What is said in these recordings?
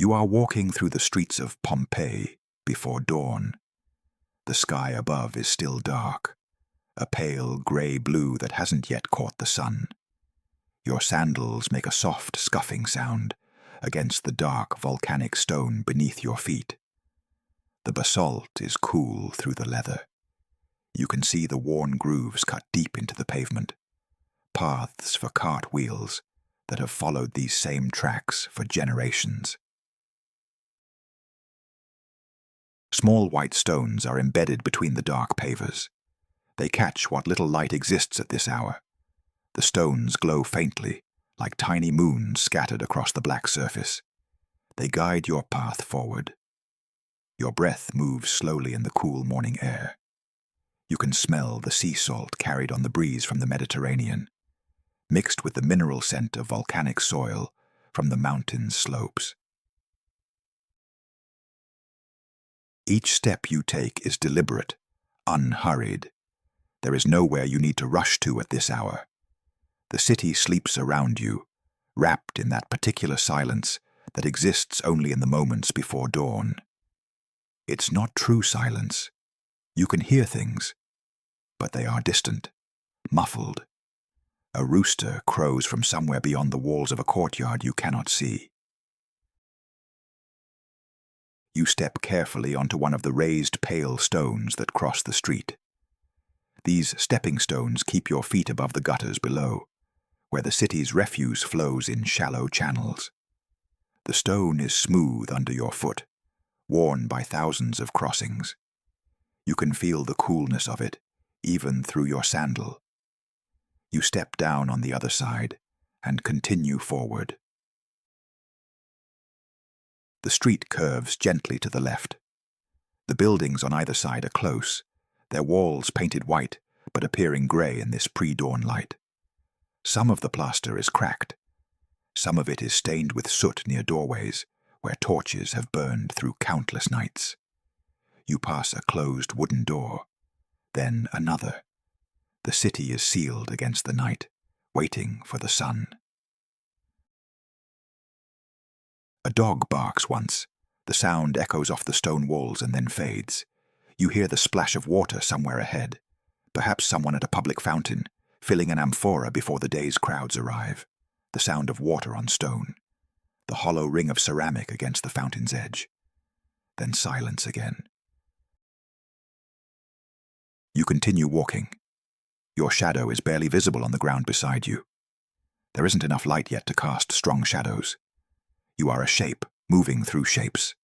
You are walking through the streets of Pompeii before dawn. The sky above is still dark, a pale grey-blue that hasn't yet caught the sun. Your sandals make a soft scuffing sound against the dark volcanic stone beneath your feet. The basalt is cool through the leather. You can see the worn grooves cut deep into the pavement, paths for cartwheels that have followed these same tracks for generations. Small white stones are embedded between the dark pavers. They catch what little light exists at this hour. The stones glow faintly, like tiny moons scattered across the black surface. They guide your path forward. Your breath moves slowly in the cool morning air. You can smell the sea salt carried on the breeze from the Mediterranean, mixed with the mineral scent of volcanic soil from the mountain's slopes. Each step you take is deliberate, unhurried. There is nowhere you need to rush to at this hour. The city sleeps around you, wrapped in that particular silence that exists only in the moments before dawn. It's not true silence. You can hear things, but they are distant, muffled. A rooster crows from somewhere beyond the walls of a courtyard you cannot see. You step carefully onto one of the raised pale stones that cross the street. These stepping stones keep your feet above the gutters below, where the city's refuse flows in shallow channels. The stone is smooth under your foot, worn by thousands of crossings. You can feel the coolness of it, even through your sandal. You step down on the other side and continue forward. The street curves gently to the left. The buildings on either side are close, their walls painted white but appearing grey in this pre-dawn light. Some of the plaster is cracked. Some of it is stained with soot near doorways, where torches have burned through countless nights. You pass a closed wooden door, then another. The city is sealed against the night, waiting for the sun. A dog barks once. The sound echoes off the stone walls and then fades. You hear the splash of water somewhere ahead. Perhaps someone at a public fountain, filling an amphora before the day's crowds arrive. The sound of water on stone. The hollow ring of ceramic against the fountain's edge. Then silence again. You continue walking. Your shadow is barely visible on the ground beside you. There isn't enough light yet to cast strong shadows. You are a shape, moving through shapes.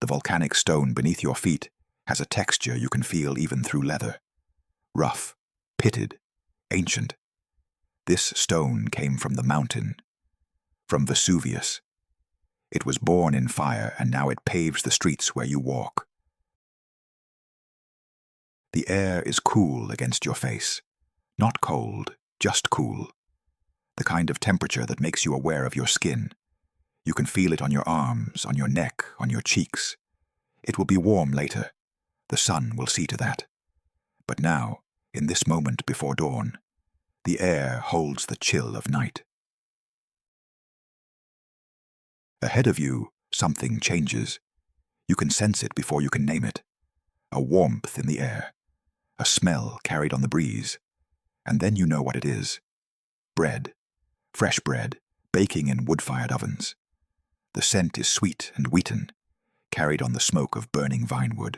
The volcanic stone beneath your feet has a texture you can feel even through leather. Rough, pitted, ancient. This stone came from the mountain, from Vesuvius. It was born in fire, and now it paves the streets where you walk. The air is cool against your face. Not cold, just cool. The kind of temperature that makes you aware of your skin. You can feel it on your arms, on your neck, on your cheeks. It will be warm later. The sun will see to that. But now, in this moment before dawn, the air holds the chill of night. Ahead of you, something changes. You can sense it before you can name it. A warmth in the air. A smell carried on the breeze. And then you know what it is. Bread. Fresh bread, baking in wood-fired ovens. The scent is sweet and wheaten, carried on the smoke of burning vinewood.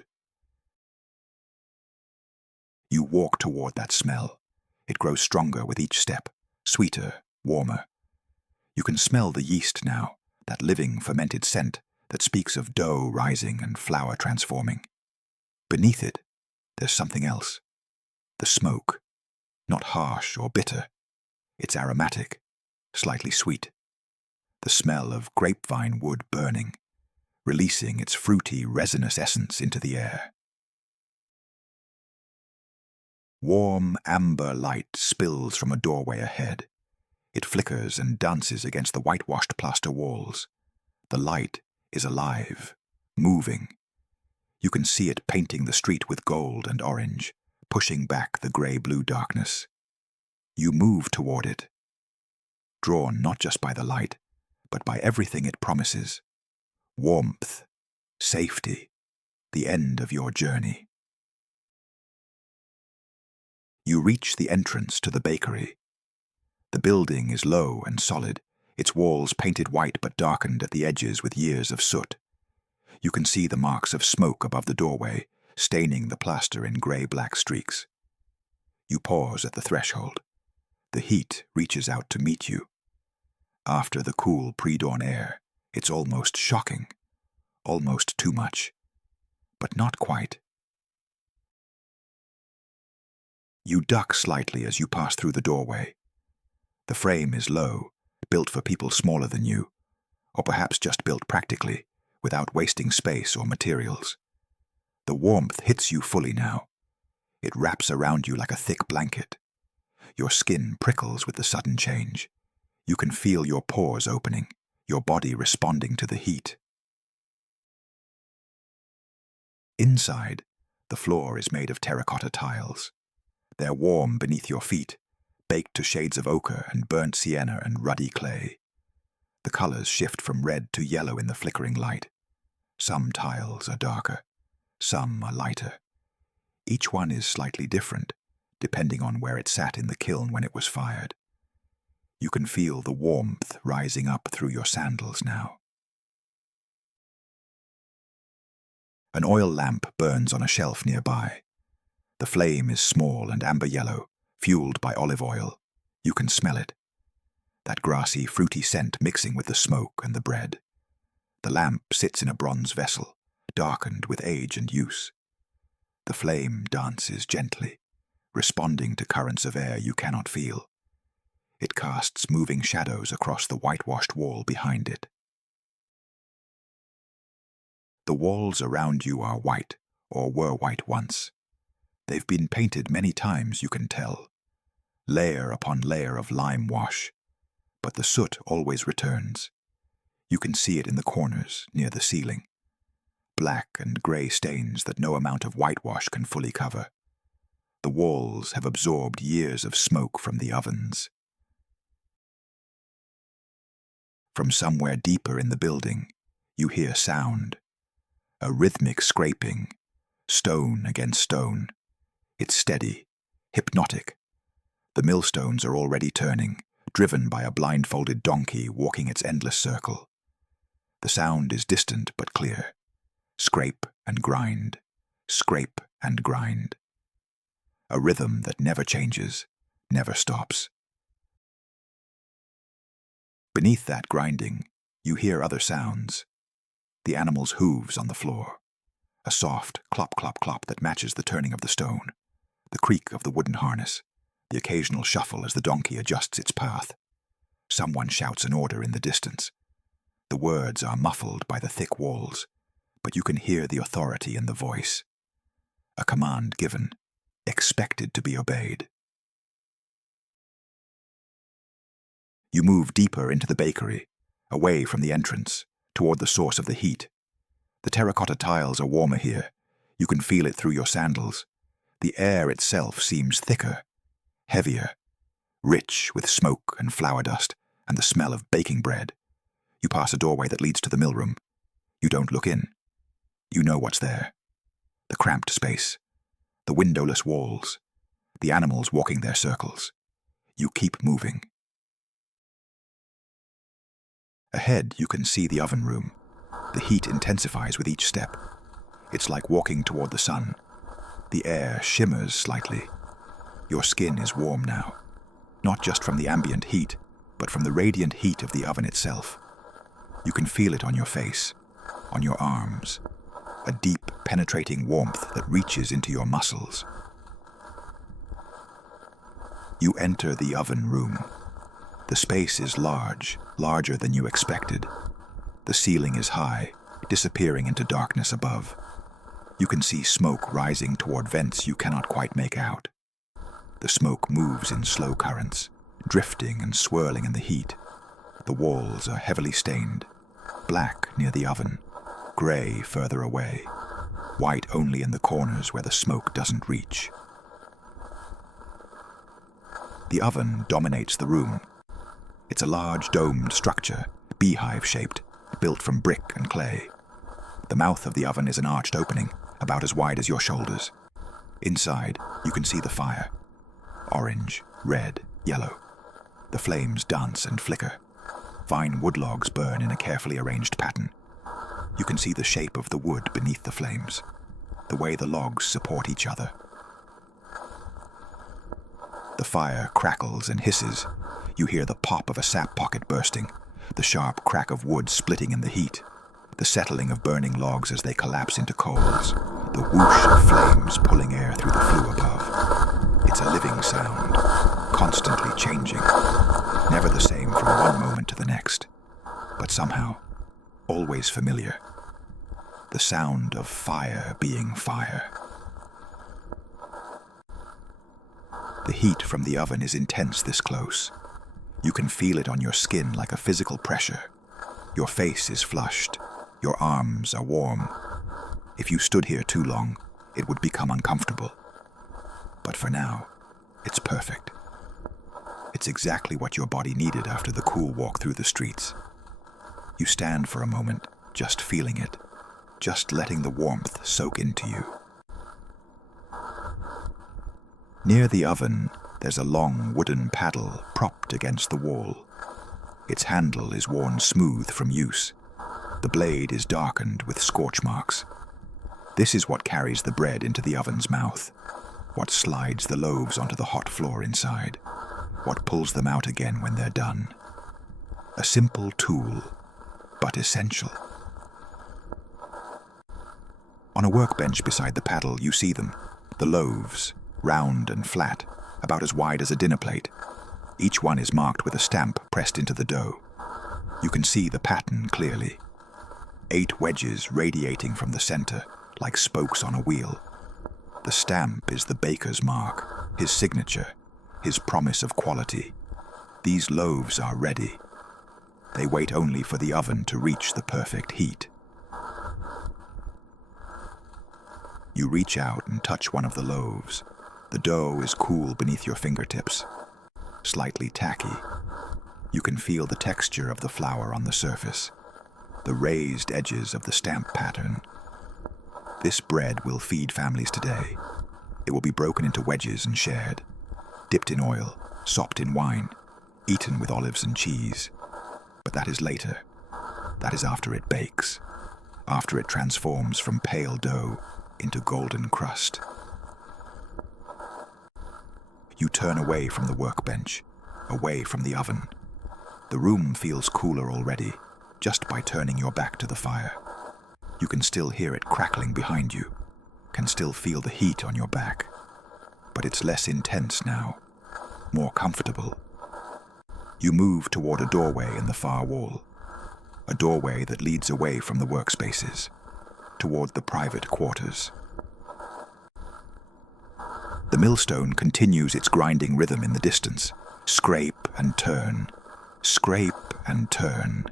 You walk toward that smell. It grows stronger with each step, sweeter, warmer. You can smell the yeast now, that living, fermented scent that speaks of dough rising and flour transforming. Beneath it, there's something else. The smoke. Not harsh or bitter. It's aromatic, slightly sweet. The smell of grapevine wood burning, releasing its fruity, resinous essence into the air. Warm, amber light spills from a doorway ahead. It flickers and dances against the whitewashed plaster walls. The light is alive, moving. You can see it painting the street with gold and orange, pushing back the grey-blue darkness. You move toward it, drawn not just by the light, but by everything it promises. warmth, safety, the end of your journey. You reach the entrance to the bakery. The building is low and solid, its walls painted white but darkened at the edges with years of soot. You can see the marks of smoke above the doorway, staining the plaster in grey-black streaks. You pause at the threshold. The heat reaches out to meet you. After the cool pre-dawn air, it's almost shocking, almost too much, but not quite. You duck slightly as you pass through the doorway. The frame is low, built for people smaller than you, or perhaps just built practically, without wasting space or materials. The warmth hits you fully now. It wraps around you like a thick blanket. Your skin prickles with the sudden change. You can feel your pores opening, your body responding to the heat. Inside, the floor is made of terracotta tiles. They're warm beneath your feet, baked to shades of ochre and burnt sienna and ruddy clay. The colors shift from red to yellow in the flickering light. Some tiles are darker, some are lighter. Each one is slightly different, depending on where it sat in the kiln when it was fired. You can feel the warmth rising up through your sandals now. An oil lamp burns on a shelf nearby. The flame is small and amber yellow, fueled by olive oil. You can smell it. That grassy, fruity scent mixing with the smoke and the bread. The lamp sits in a bronze vessel, darkened with age and use. The flame dances gently, responding to currents of air you cannot feel. It casts moving shadows across the whitewashed wall behind it. The walls around you are white, or were white once. They've been painted many times, you can tell, layer upon layer of lime wash, but the soot always returns. You can see it in the corners, near the ceiling. Black and grey stains that no amount of whitewash can fully cover. The walls have absorbed years of smoke from the ovens. From somewhere deeper in the building, you hear sound. A rhythmic scraping, stone against stone. It's steady, hypnotic. The millstones are already turning, driven by a blindfolded donkey walking its endless circle. The sound is distant but clear. Scrape and grind, scrape and grind. A rhythm that never changes, never stops. Beneath that grinding, you hear other sounds. The animal's hooves on the floor. A soft clop, clop, clop that matches the turning of the stone. The creak of the wooden harness. The occasional shuffle as the donkey adjusts its path. Someone shouts an order in the distance. The words are muffled by the thick walls, but you can hear the authority in the voice. A command given, expected to be obeyed. You move deeper into the bakery, away from the entrance, toward the source of the heat. The terracotta tiles are warmer here. You can feel it through your sandals. The air itself seems thicker, heavier, rich with smoke and flour dust and the smell of baking bread. You pass a doorway that leads to the mill room. You don't look in. You know what's there. The cramped space, the windowless walls, the animals walking their circles. You keep moving. Ahead, you can see the oven room. The heat intensifies with each step. It's like walking toward the sun. The air shimmers slightly. Your skin is warm now, not just from the ambient heat, but from the radiant heat of the oven itself. You can feel it on your face, on your arms, a deep, penetrating warmth that reaches into your muscles. You enter the oven room. The space is large, larger than you expected. The ceiling is high, disappearing into darkness above. You can see smoke rising toward vents you cannot quite make out. The smoke moves in slow currents, drifting and swirling in the heat. The walls are heavily stained, black near the oven, gray further away, white only in the corners where the smoke doesn't reach. The oven dominates the room. It's a large domed structure, beehive-shaped, built from brick and clay. The mouth of the oven is an arched opening, about as wide as your shoulders. Inside, you can see the fire. Orange, red, yellow. The flames dance and flicker. Fine wood logs burn in a carefully arranged pattern. You can see the shape of the wood beneath the flames, the way the logs support each other. The fire crackles and hisses. You hear the pop of a sap pocket bursting, the sharp crack of wood splitting in the heat, the settling of burning logs as they collapse into coals, the whoosh of flames pulling air through the flue above. It's a living sound, constantly changing, never the same from one moment to the next, but somehow always familiar. The sound of fire being fire. The heat from the oven is intense this close. You can feel it on your skin like a physical pressure. Your face is flushed. Your arms are warm. If you stood here too long, it would become uncomfortable. But for now, it's perfect. It's exactly what your body needed after the cool walk through the streets. You stand for a moment, just feeling it, just letting the warmth soak into you. Near the oven, there's a long wooden paddle propped against the wall. Its handle is worn smooth from use. The blade is darkened with scorch marks. This is what carries the bread into the oven's mouth, what slides the loaves onto the hot floor inside, what pulls them out again when they're done. A simple tool, but essential. On a workbench beside the paddle, you see them, the loaves, round and flat, about as wide as a dinner plate. Each one is marked with a stamp pressed into the dough. You can see the pattern clearly. 8 wedges radiating from the center, like spokes on a wheel. The stamp is the baker's mark, his signature, his promise of quality. These loaves are ready. They wait only for the oven to reach the perfect heat. You reach out and touch one of the loaves. The dough is cool beneath your fingertips, slightly tacky. You can feel the texture of the flour on the surface, the raised edges of the stamp pattern. This bread will feed families today. It will be broken into wedges and shared, dipped in oil, sopped in wine, eaten with olives and cheese. But that is later. That is after it bakes, after it transforms from pale dough into golden crust. You turn away from the workbench, away from the oven. The room feels cooler already, just by turning your back to the fire. You can still hear it crackling behind you, can still feel the heat on your back. But it's less intense now, more comfortable. You move toward a doorway in the far wall, a doorway that leads away from the workspaces, toward the private quarters. The millstone continues its grinding rhythm in the distance. Scrape and turn. Scrape and turn.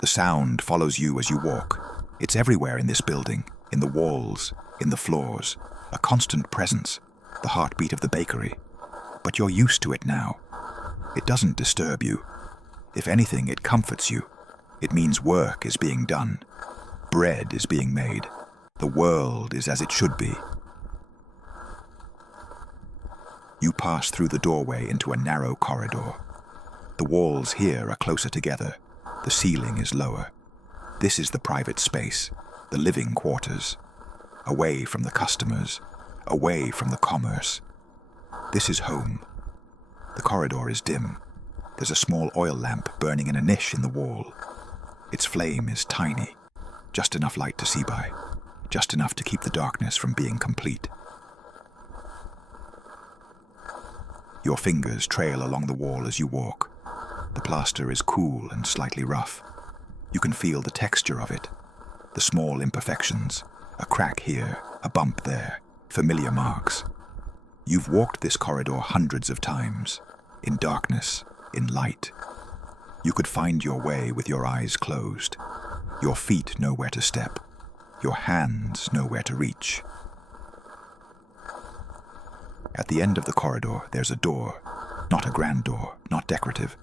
The sound follows you as you walk. It's everywhere in this building, in the walls, in the floors, a constant presence, the heartbeat of the bakery. But you're used to it now. It doesn't disturb you. If anything, it comforts you. It means work is being done. Bread is being made. The world is as it should be. You pass through the doorway into a narrow corridor. The walls here are closer together. The ceiling is lower. This is the private space, the living quarters. Away from the customers, away from the commerce. This is home. The corridor is dim. There's a small oil lamp burning in a niche in the wall. Its flame is tiny, just enough light to see by, just enough to keep the darkness from being complete. Your fingers trail along the wall as you walk. The plaster is cool and slightly rough. You can feel the texture of it, the small imperfections, a crack here, a bump there, familiar marks. You've walked this corridor hundreds of times, in darkness, in light. You could find your way with your eyes closed, your feet know where to step, your hands know where to reach. At the end of the corridor, there's a door, not a grand door, not decorative,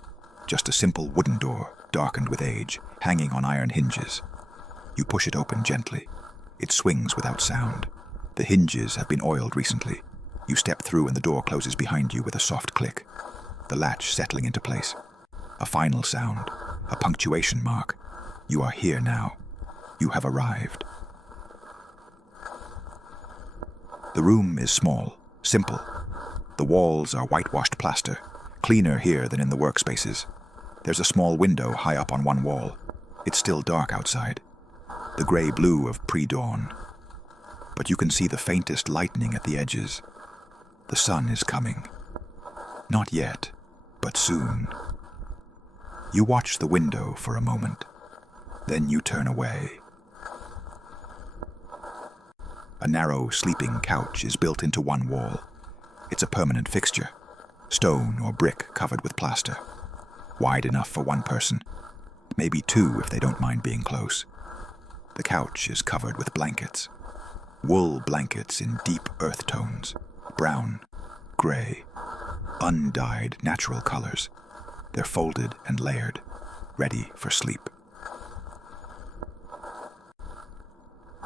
just a simple wooden door, darkened with age, hanging on iron hinges. You push it open gently. It swings without sound. The hinges have been oiled recently. You step through and the door closes behind you with a soft click. The latch settling into place. A final sound, a punctuation mark. You are here now. You have arrived. The room is small, simple. The walls are whitewashed plaster, cleaner here than in the workspaces. There's a small window high up on one wall. It's still dark outside, the gray-blue of pre-dawn. But you can see the faintest lightning at the edges. The sun is coming. Not yet, but soon. You watch the window for a moment. Then you turn away. A narrow sleeping couch is built into one wall. It's a permanent fixture, stone or brick covered with plaster. Wide enough for one person, maybe two if they don't mind being close. The couch is covered with blankets. Wool blankets in deep earth tones, brown, gray, undyed natural colors. They're folded and layered, ready for sleep.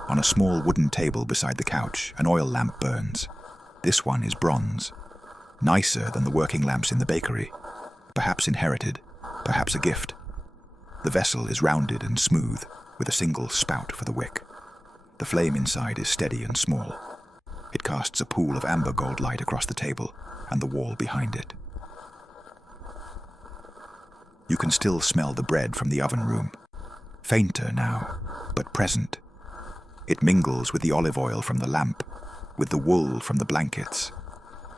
On a small wooden table beside the couch, an oil lamp burns. This one is bronze, nicer than the working lamps in the bakery. Perhaps inherited, perhaps a gift. The vessel is rounded and smooth, with a single spout for the wick. The flame inside is steady and small. It casts a pool of amber gold light across the table and the wall behind it. You can still smell the bread from the oven room. Fainter now, but present. It mingles with the olive oil from the lamp, with the wool from the blankets,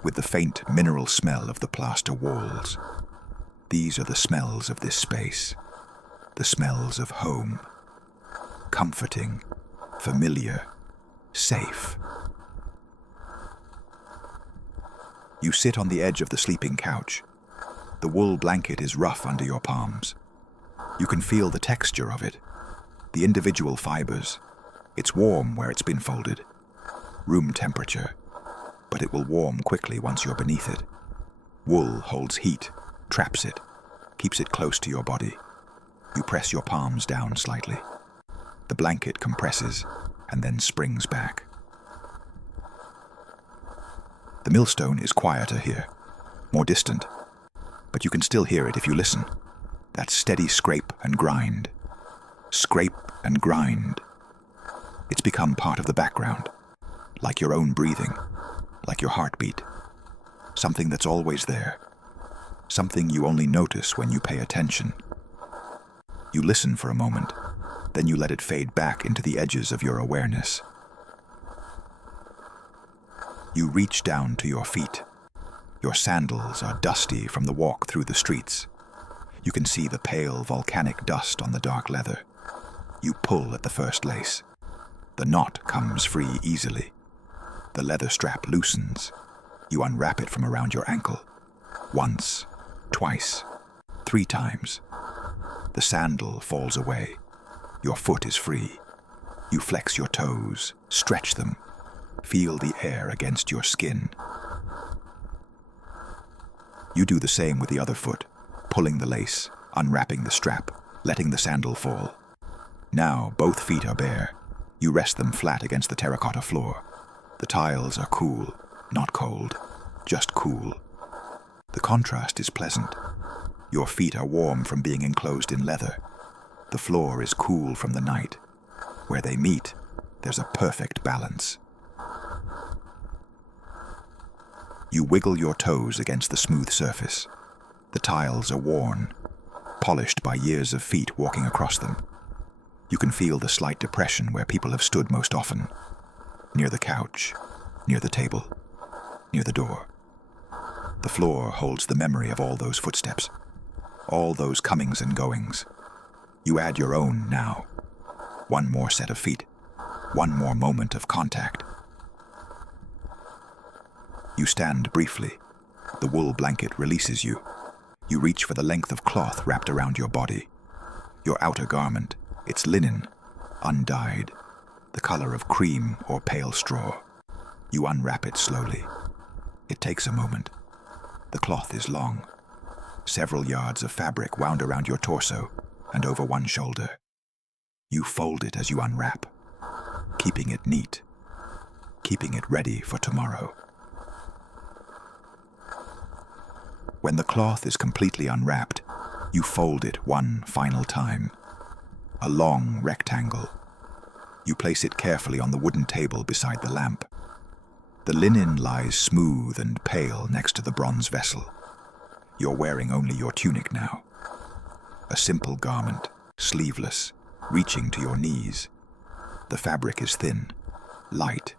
with the faint mineral smell of the plaster walls. These are the smells of this space, the smells of home. Comforting, familiar, safe. You sit on the edge of the sleeping couch. The wool blanket is rough under your palms. You can feel the texture of it, the individual fibers. It's warm where it's been folded. Room temperature, but it will warm quickly once you're beneath it. Wool holds heat, traps it, keeps it close to your body. You press your palms down slightly. The blanket compresses and then springs back. The millstone is quieter here, more distant, but you can still hear it if you listen. That steady scrape and grind. Scrape and grind. It's become part of the background, like your own breathing, like your heartbeat. Something that's always there. Something you only notice when you pay attention. You listen for a moment, then you let it fade back into the edges of your awareness. You reach down to your feet. Your sandals are dusty from the walk through the streets. You can see the pale volcanic dust on the dark leather. You pull at the first lace. The knot comes free easily. The leather strap loosens. You unwrap it from around your ankle. Once, twice, 3 times. The sandal falls away. Your foot is free. You flex your toes, stretch them. Feel the air against your skin. You do the same with the other foot, pulling the lace, unwrapping the strap, letting the sandal fall. Now both feet are bare. You rest them flat against the terracotta floor. The tiles are cool, not cold, just cool. The contrast is pleasant. Your feet are warm from being enclosed in leather. The floor is cool from the night. Where they meet, there's a perfect balance. You wiggle your toes against the smooth surface. The tiles are worn, polished by years of feet walking across them. You can feel the slight depression where people have stood most often. Near the couch, near the table, near the door. The floor holds the memory of all those footsteps, all those comings and goings. You add your own now. One more set of feet, one more moment of contact. You stand briefly. The wool blanket releases you. You reach for the length of cloth wrapped around your body. Your outer garment, it's linen, undyed, the color of cream or pale straw. You unwrap it slowly. It takes a moment. The cloth is long. Several yards of fabric wound around your torso. and over one shoulder. You fold it as you unwrap, keeping it neat, keeping it ready for tomorrow. When the cloth is completely unwrapped, you fold it one final time. A long rectangle. You place it carefully on the wooden table beside the lamp. The linen lies smooth and pale next to the bronze vessel. You're wearing only your tunic now. A simple garment, sleeveless, reaching to your knees. The fabric is thin, light.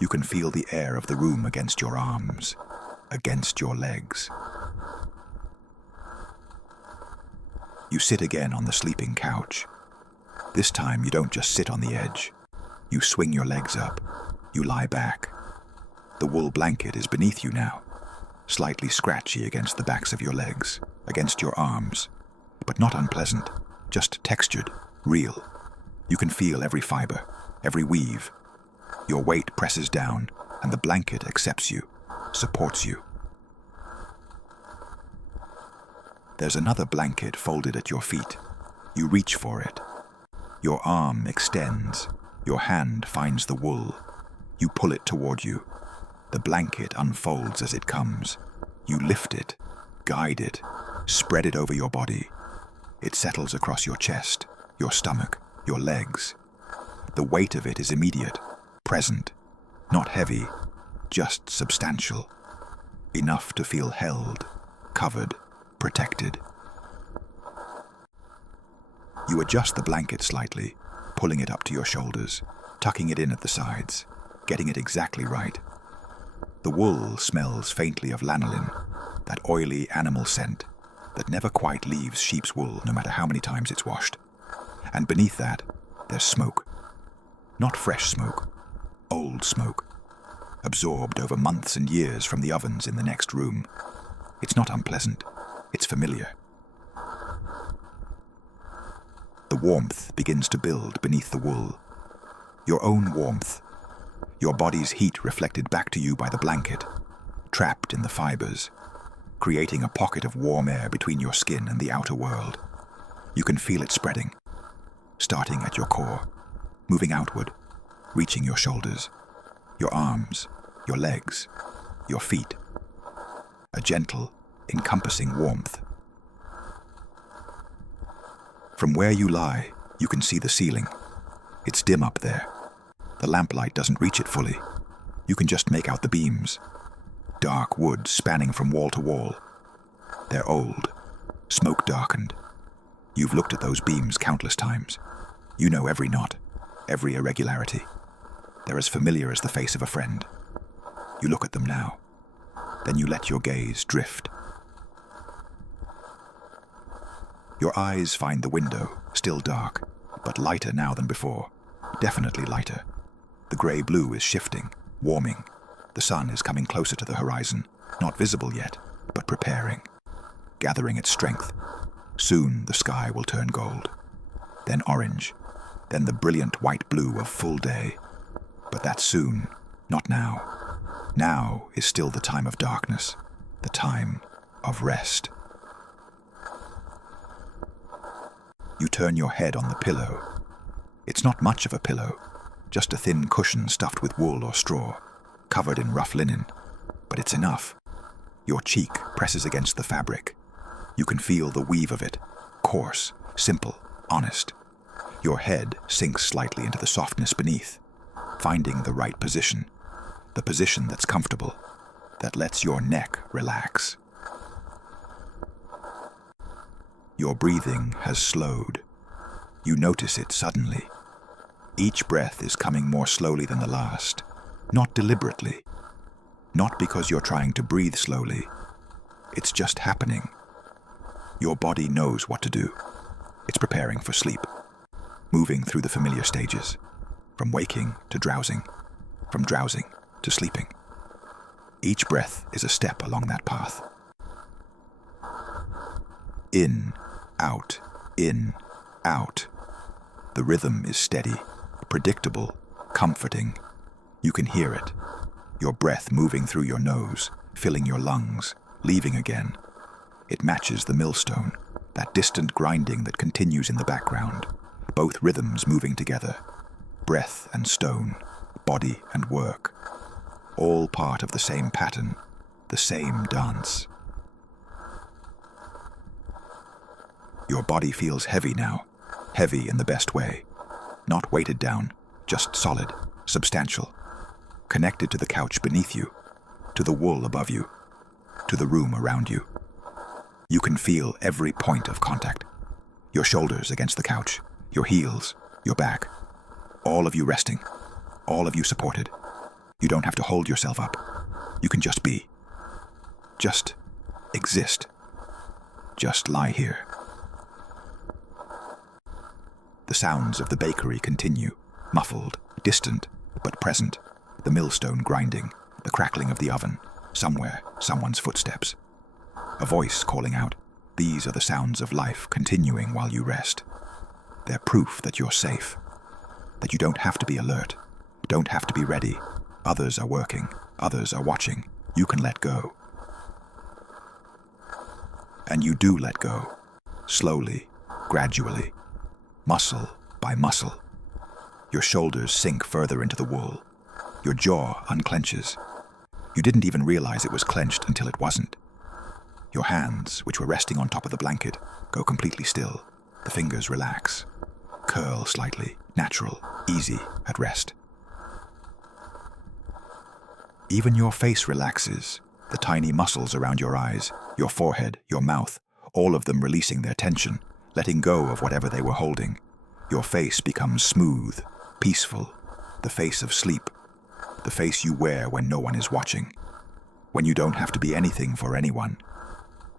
You can feel the air of the room against your arms, against your legs. You sit again on the sleeping couch. This time you don't just sit on the edge. You swing your legs up. You lie back. The wool blanket is beneath you now, slightly scratchy against the backs of your legs, against your arms, but not unpleasant, just textured, real. You can feel every fiber, every weave. Your weight presses down, and the blanket accepts you, supports you. There's another blanket folded at your feet. You reach for it. Your arm extends. Your hand finds the wool. You pull it toward you. The blanket unfolds as it comes. You lift it, guide it, spread it over your body. It settles across your chest, your stomach, your legs. The weight of it is immediate, present, not heavy, just substantial. Enough to feel held, covered, protected. You adjust the blanket slightly, pulling it up to your shoulders, tucking it in at the sides, getting it exactly right. The wool smells faintly of lanolin, that oily animal scent that never quite leaves sheep's wool no matter how many times it's washed. And beneath that, there's smoke. Not fresh smoke, old smoke, absorbed over months and years from the ovens in the next room. It's not unpleasant, it's familiar. The warmth begins to build beneath the wool. Your own warmth. Your body's heat reflected back to you by the blanket, trapped in the fibers, creating a pocket of warm air between your skin and the outer world. You can feel it spreading, starting at your core, moving outward, reaching your shoulders, your arms, your legs, your feet. A gentle, encompassing warmth. From where you lie, you can see the ceiling. It's dim up there. The lamplight doesn't reach it fully. You can just make out the beams. Dark wood spanning from wall to wall. They're old, smoke darkened. You've looked at those beams countless times. You know every knot, every irregularity. They're as familiar as the face of a friend. You look at them now. Then you let your gaze drift. Your eyes find the window, still dark, but lighter now than before. Definitely lighter. The grey-blue is shifting, warming. The sun is coming closer to the horizon, not visible yet, but preparing, gathering its strength. Soon the sky will turn gold, then orange, then the brilliant white-blue of full day. But that's soon, not now. Now is still the time of darkness, the time of rest. You turn your head on the pillow. It's not much of a pillow, just a thin cushion stuffed with wool or straw, covered in rough linen, but it's enough. Your cheek presses against the fabric. You can feel the weave of it, coarse, simple, honest. Your head sinks slightly into the softness beneath, finding the right position, the position that's comfortable, that lets your neck relax. Your breathing has slowed. You notice it suddenly. Each breath is coming more slowly than the last, not deliberately, not because you're trying to breathe slowly. It's just happening. Your body knows what to do. It's preparing for sleep, moving through the familiar stages, from waking to drowsing, from drowsing to sleeping. Each breath is a step along that path. In, out, in, out. The rhythm is steady, predictable, comforting. You can hear it. Your breath moving through your nose, filling your lungs, leaving again. It matches the millstone, that distant grinding that continues in the background, both rhythms moving together, breath and stone, body and work, all part of the same pattern, the same dance. Your body feels heavy now, heavy in the best way, not weighted down, just solid, substantial, connected to the couch beneath you, to the wool above you, to the room around you. You can feel every point of contact. Your shoulders against the couch, your heels, your back, all of you resting, all of you supported. You don't have to hold yourself up. You can just be. Just exist. Just lie here. The sounds of the bakery continue, muffled, distant, but present. The millstone grinding, the crackling of the oven, somewhere, someone's footsteps. A voice calling out. These are the sounds of life continuing while you rest. They're proof that you're safe, that you don't have to be alert, don't have to be ready. Others are working, others are watching. You can let go. And you do let go, slowly, gradually, muscle by muscle. Your shoulders sink further into the wool. Your jaw unclenches. You didn't even realize it was clenched until it wasn't. Your hands, which were resting on top of the blanket, go completely still. The fingers relax, curl slightly, natural, easy, at rest. Even your face relaxes, the tiny muscles around your eyes, your forehead, your mouth, all of them releasing their tension, letting go of whatever they were holding. Your face becomes smooth, peaceful, the face of sleep, the face you wear when no one is watching, when you don't have to be anything for anyone,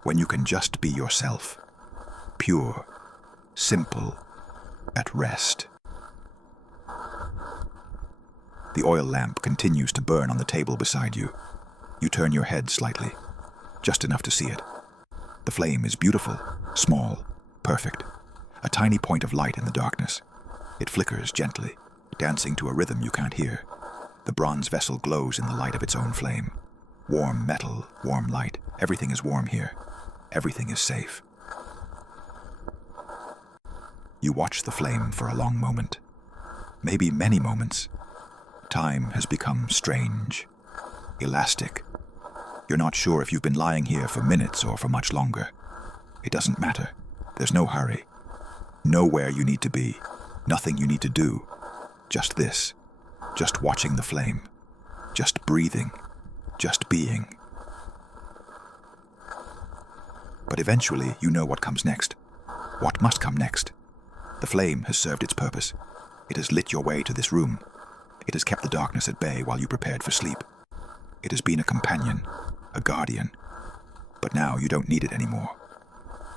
when you can just be yourself, pure, simple, at rest. The oil lamp continues to burn on the table beside you. You turn your head slightly, just enough to see it. The flame is beautiful, small, perfect. A tiny point of light in the darkness. It flickers gently, dancing to a rhythm you can't hear. The bronze vessel glows in the light of its own flame. Warm metal, warm light. Everything is warm here. Everything is safe. You watch the flame for a long moment. Maybe many moments. Time has become strange, elastic. You're not sure if you've been lying here for minutes or for much longer. It doesn't matter. There's no hurry. Nowhere you need to be. Nothing you need to do. Just this. Just watching the flame. Just breathing. Just being. But eventually you know what comes next. What must come next. The flame has served its purpose. It has lit your way to this room. It has kept the darkness at bay while you prepared for sleep. It has been a companion, a guardian. But now you don't need it anymore.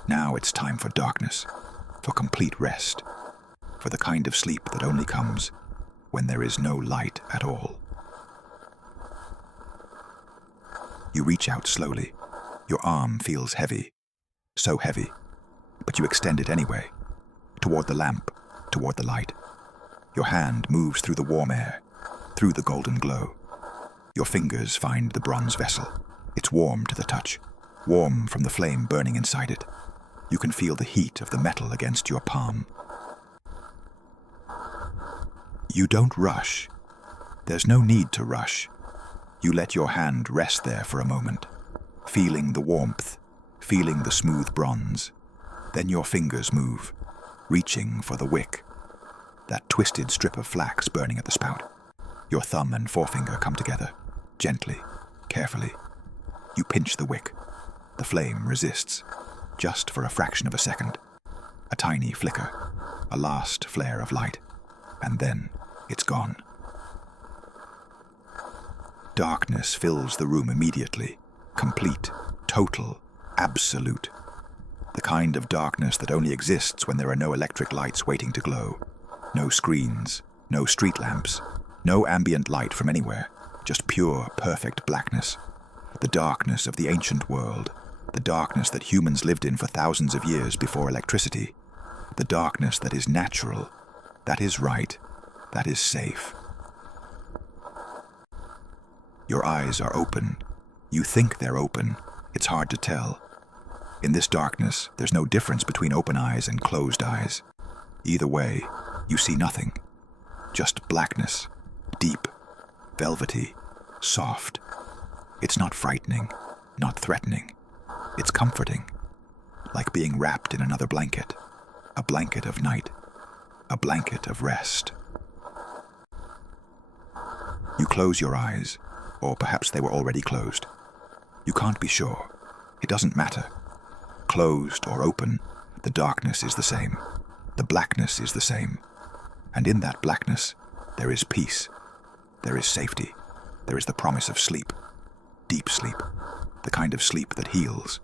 Now it's time for darkness, for complete rest, for the kind of sleep that only comes when there is no light at all. You reach out slowly. Your arm feels heavy, so heavy, but you extend it anyway, toward the lamp, toward the light. Your hand moves through the warm air, through the golden glow. Your fingers find the bronze vessel. It's warm to the touch, warm from the flame burning inside it. You can feel the heat of the metal against your palm. You don't rush. There's no need to rush. You let your hand rest there for a moment, feeling the warmth, feeling the smooth bronze. Then your fingers move, reaching for the wick, that twisted strip of flax burning at the spout. Your thumb and forefinger come together, gently, carefully. You pinch the wick. The flame resists, just for a fraction of a second. A tiny flicker, a last flare of light, and then it's gone. Darkness fills the room immediately, complete, total, absolute. The kind of darkness that only exists when there are no electric lights waiting to glow. No screens, no street lamps, no ambient light from anywhere, just pure, perfect blackness. The darkness of the ancient world, the darkness that humans lived in for thousands of years before electricity, the darkness that is natural, that is right, that is safe. Your eyes are open. You think they're open. It's hard to tell. In this darkness, there's no difference between open eyes and closed eyes. Either way, you see nothing. Just blackness, deep, velvety, soft. It's not frightening, not threatening. It's comforting, like being wrapped in another blanket, a blanket of night, a blanket of rest. You close your eyes, or perhaps they were already closed. You can't be sure. It doesn't matter. Closed or open, the darkness is the same. The blackness is the same. And in that blackness, there is peace. There is safety. There is the promise of sleep. Deep sleep. The kind of sleep that heals,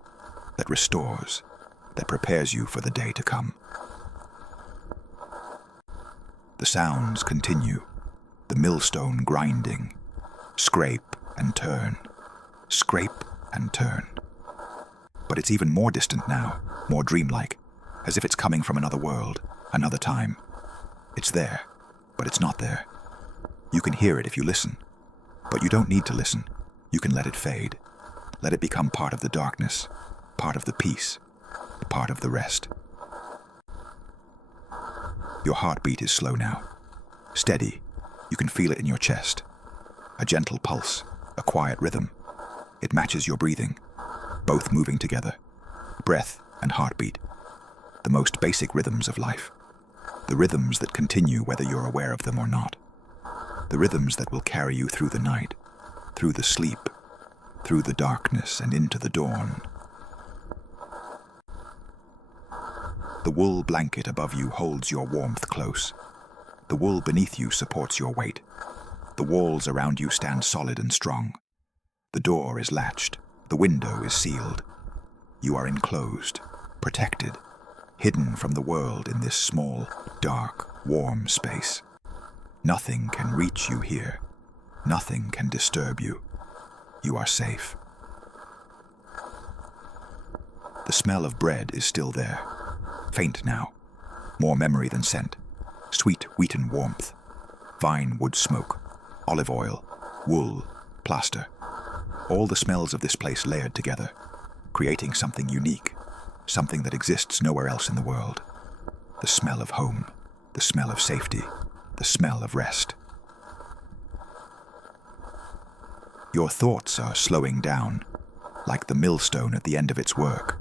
that restores, that prepares you for the day to come. The sounds continue. The millstone grinding. Scrape and turn. Scrape and turn. But it's even more distant now, more dreamlike, as if it's coming from another world, another time. It's there, but it's not there. You can hear it if you listen, but you don't need to listen. You can let it fade. Let it become part of the darkness, part of the peace, part of the rest. Your heartbeat is slow now. Steady. You can feel it in your chest. A gentle pulse, a quiet rhythm. It matches your breathing, both moving together. Breath and heartbeat. The most basic rhythms of life. The rhythms that continue whether you're aware of them or not. The rhythms that will carry you through the night, through the sleep, through the darkness and into the dawn. The wool blanket above you holds your warmth close. The wool beneath you supports your weight. The walls around you stand solid and strong. The door is latched. The window is sealed. You are enclosed, protected, hidden from the world in this small, dark, warm space. Nothing can reach you here. Nothing can disturb you. You are safe. The smell of bread is still there. Faint now. More memory than scent. Sweet wheaten warmth. Vine wood smoke. Olive oil. Wool. Plaster. All the smells of this place layered together, creating something unique, something that exists nowhere else in the world. The smell of home. The smell of safety. The smell of rest. Your thoughts are slowing down, like the millstone at the end of its work,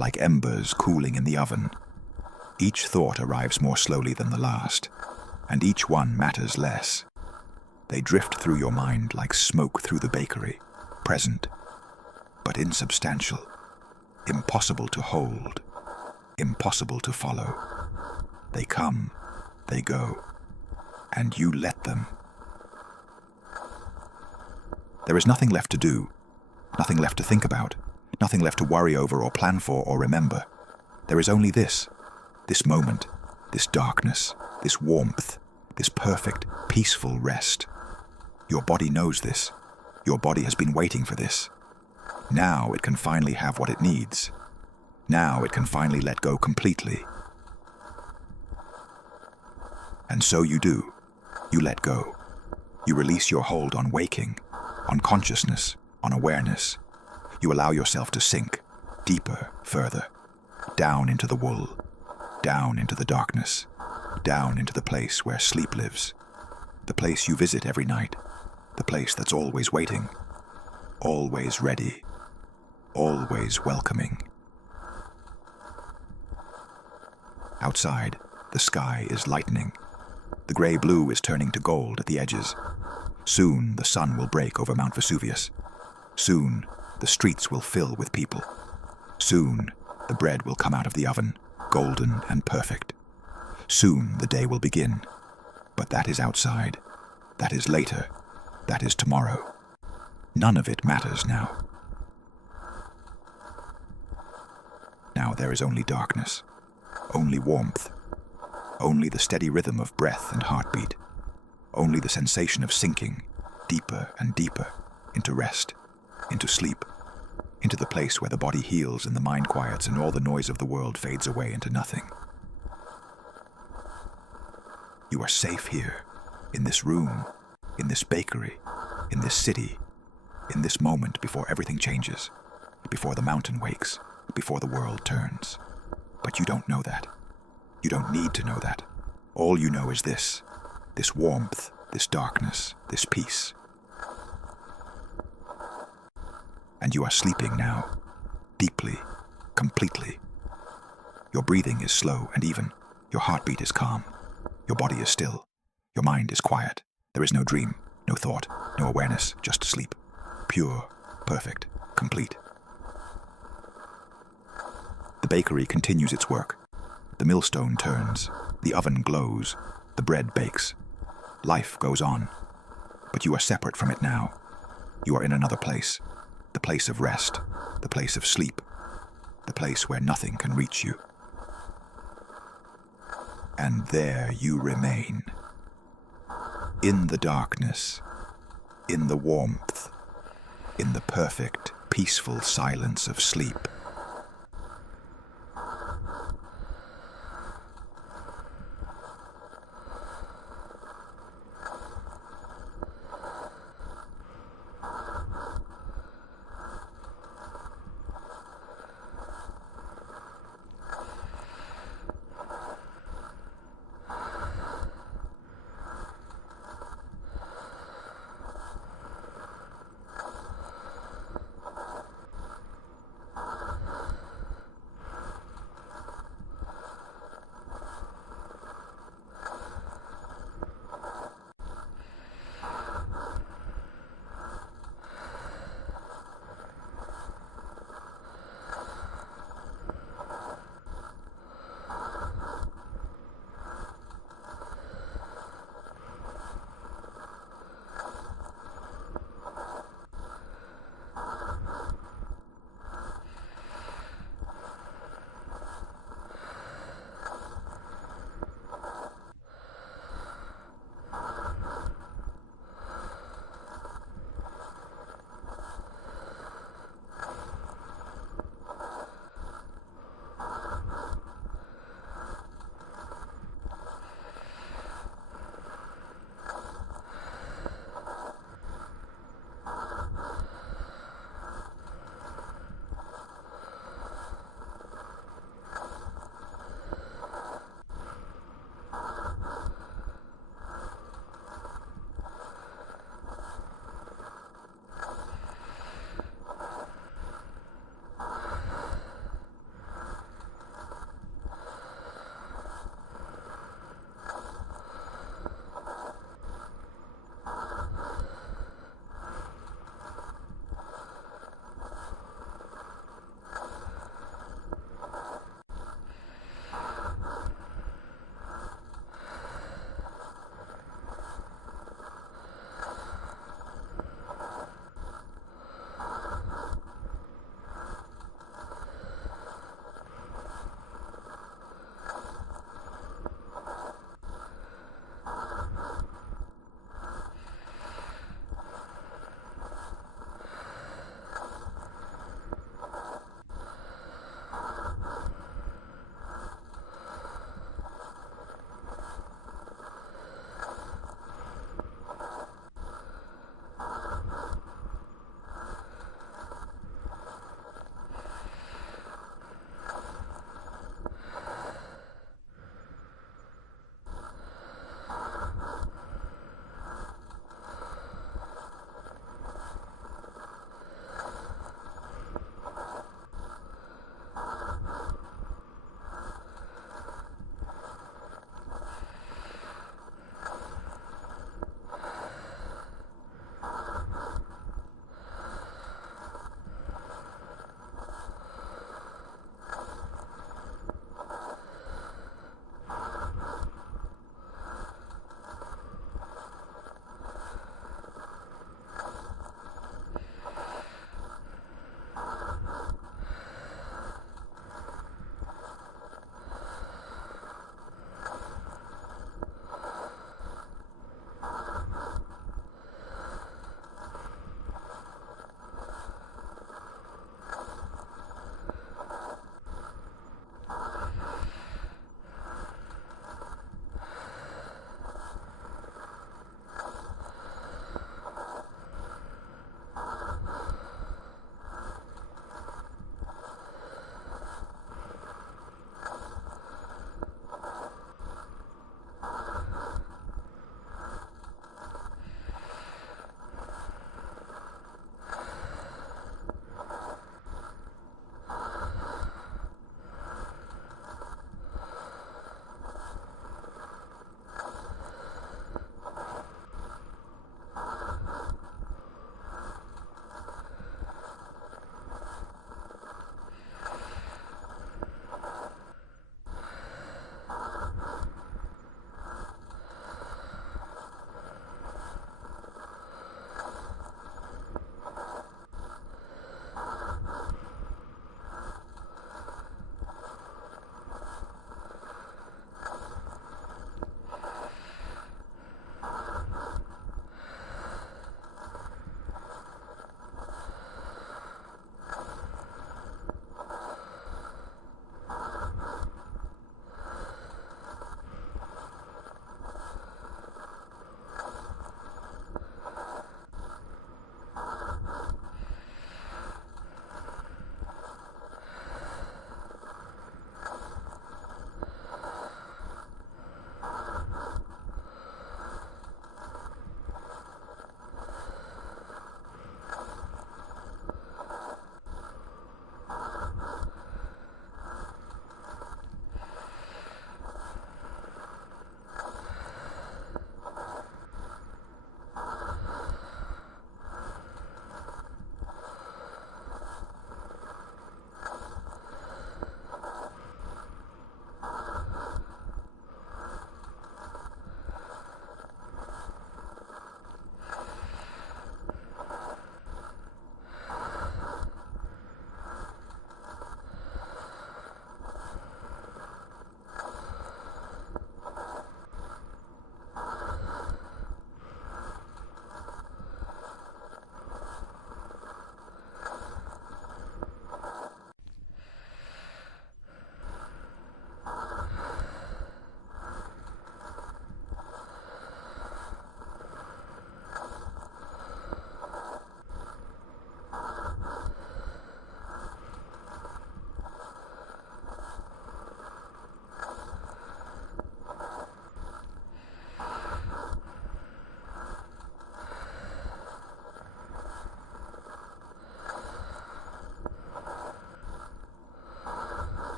like embers cooling in the oven. Each thought arrives more slowly than the last, and each one matters less. They drift through your mind like smoke through the bakery, present, but insubstantial, impossible to hold, impossible to follow. They come, they go, and you let them. There is nothing left to do, nothing left to think about, nothing left to worry over or plan for or remember. There is only this moment, this darkness, this warmth, this perfect, peaceful rest. Your body knows this. Your body has been waiting for this. Now it can finally have what it needs. Now it can finally let go completely. And so you do. You let go. You release your hold on waking, on consciousness, on awareness. You allow yourself to sink deeper, further, down into the wool, down into the darkness, down into the place where sleep lives, the place you visit every night, the place that's always waiting, always ready, always welcoming. Outside, the sky is lightening. The gray-blue is turning to gold at the edges. Soon the sun will break over Mount Vesuvius. Soon the streets will fill with people. Soon the bread will come out of the oven, golden and perfect. Soon the day will begin. But that is outside. That is later. That is tomorrow. None of it matters now. Now there is only darkness, only warmth, only the steady rhythm of breath and heartbeat, only the sensation of sinking deeper and deeper into rest, into sleep, into the place where the body heals and the mind quiets and all the noise of the world fades away into nothing. You are safe here, in this room, in this bakery, in this city, in this moment before everything changes, before the mountain wakes, before the world turns. But you don't know that. You don't need to know that. All you know is this warmth, this darkness, this peace. And you are sleeping now, deeply, completely. Your breathing is slow and even. Your heartbeat is calm. Your body is still. Your mind is quiet. There is no dream, no thought, no awareness, just sleep. Pure, perfect, complete. The bakery continues its work. The millstone turns. The oven glows. The bread bakes. Life goes on. But you are separate from it now. You are in another place. The place of rest. The place of sleep. The place where nothing can reach you. And there you remain. In the darkness. In the warmth. In the perfect, peaceful silence of sleep.